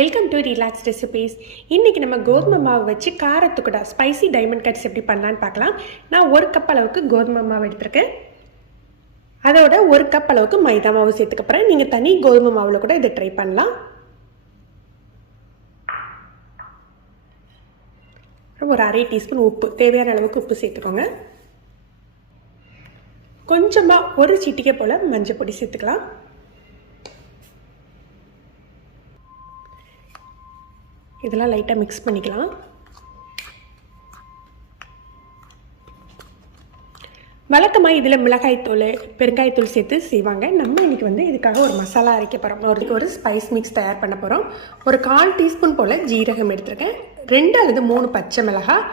Welcome to relax recipes. இன்றைக்கி நம்ம கோதுமை மாவு வச்சு காரத்துக்குடா ஸ்பைசி டைமண்ட் கட்ஸ் எப்படி பண்ணலான்னு பார்க்கலாம். நான் 1 கப் அளவுக்கு கோதுமை மாவு எடுத்திருக்கேன். அதோட 1 கப் அளவுக்கு மைதா மாவு சேர்த்துக்கப்புறம் நீங்கள் தனி கோதுமை மாவில் கூட இதை ட்ரை பண்ணலாம். ஒரு 1/2 டீஸ்பூன் உப்பு, தேவையான அளவுக்கு உப்பு சேர்த்துக்கோங்க. கொஞ்சமாக ஒரு சிட்டிகை போல் மஞ்சள் பொடி சேர்த்துக்கலாம். இதெல்லாம் லைட்டாக மிக்ஸ் பண்ணிக்கலாம். வழக்கமாக இதில் மிளகாய்த்தூள், பெருங்காயத்தூள் சேர்த்து செய்வாங்க. நம்ம இன்றைக்கி இதுக்காக ஒரு மசாலா அரைக்க போகிறோம். ஒரு ஸ்பைஸ் மிக்ஸ் தயார் பண்ண போகிறோம். ஒரு 1/4 டீஸ்பூன் போல் ஜீரகம் எடுத்துருக்கேன். 2 அல்லது 3 பச்சை மிளகாய்,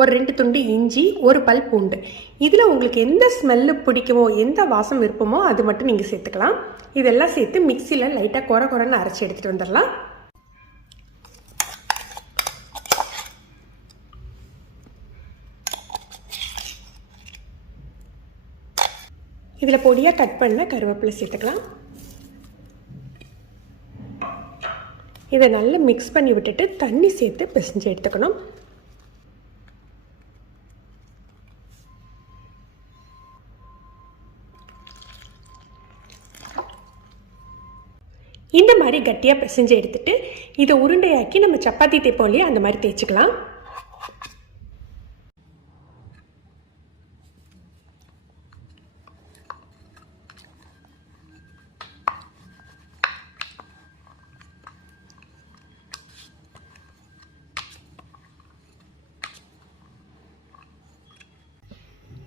ஒரு 2 துண்டு இஞ்சி, ஒரு பல் பூண்டு. இதில் உங்களுக்கு எந்த ஸ்மெல்லு பிடிக்குமோ, எந்த வாசம் விருப்பமோ அது மட்டும் நீங்கள் சேர்த்துக்கலாம். இதெல்லாம் சேர்த்து மிக்சியில் லைட்டாக குறன்னு அரைச்சி எடுத்துகிட்டு வந்துடலாம். இதில் பொடியாக கட் பண்ண கருவேப்பிலை சேர்த்துக்கலாம். இதை நல்லா மிக்ஸ் பண்ணி விட்டுட்டு தண்ணி சேர்த்து பிசைஞ்சு எடுத்துக்கணும். இந்த மாதிரி கட்டியாக பிசைஞ்சு எடுத்துட்டு இதை உருண்டையாக்கி நம்ம சப்பாத்தி தேய்ப்போம் இல்லையா, அந்த மாதிரி தேய்ச்சிக்கலாம்.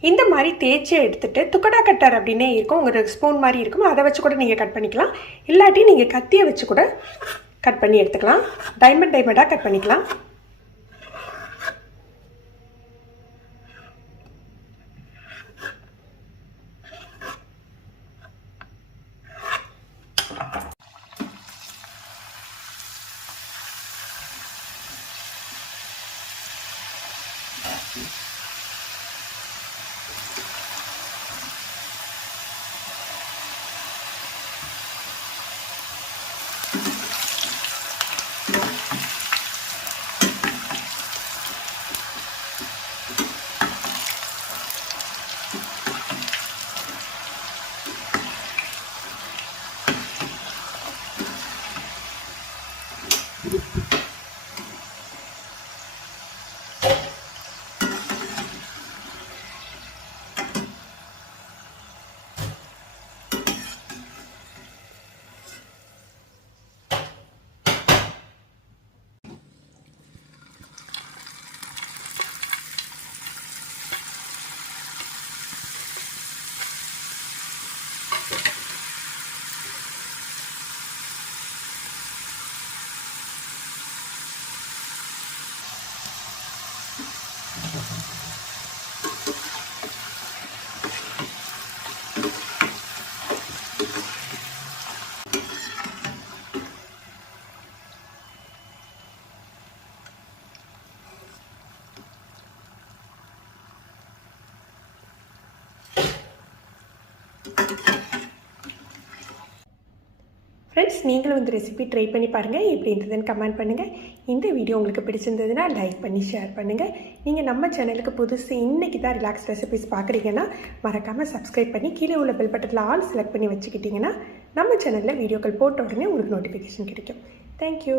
இந்த மாதிரி தேய்ச்சி எடுத்துகிட்டு துக்கடா கட்டர் அப்படின்னே இருக்கும், உங்களுக்கு ஸ்பூன் மாதிரி இருக்கும், அதை வச்சு கூட நீங்கள் கட் பண்ணிக்கலாம். இல்லாட்டி நீங்கள் கத்தியை வச்சு கூட கட் பண்ணி எடுத்துக்கலாம். டைமண்டாக கட் பண்ணிக்கலாம். ஃப்ரெண்ட்ஸ், நீங்களும் இந்த ரெசிபி ட்ரை பண்ணி பாருங்கள். எப்படி இருந்ததுன்னு கமெண்ட் பண்ணுங்கள். இந்த வீடியோ உங்களுக்கு பிடிச்சிருந்ததுன்னா லைக் பண்ணி ஷேர் பண்ணுங்கள். நீங்கள் நம்ம சேனலுக்கு புதுசு இன்றைக்கி தான் ரிலாக்ஸ் ரெசிபிஸ் பார்க்குறீங்கன்னா மறக்காமல் சப்ஸ்கிரைப் பண்ணி கீழே உள்ள பெல் பட்டத்தில் ஆல் செலக்ட் பண்ணி வச்சுக்கிட்டிங்கன்னா நம்ம சேனலில் வீடியோக்கள் போட்ட உடனே உங்களுக்கு நோட்டிஃபிகேஷன் கிடைக்கும். தேங்க்யூ.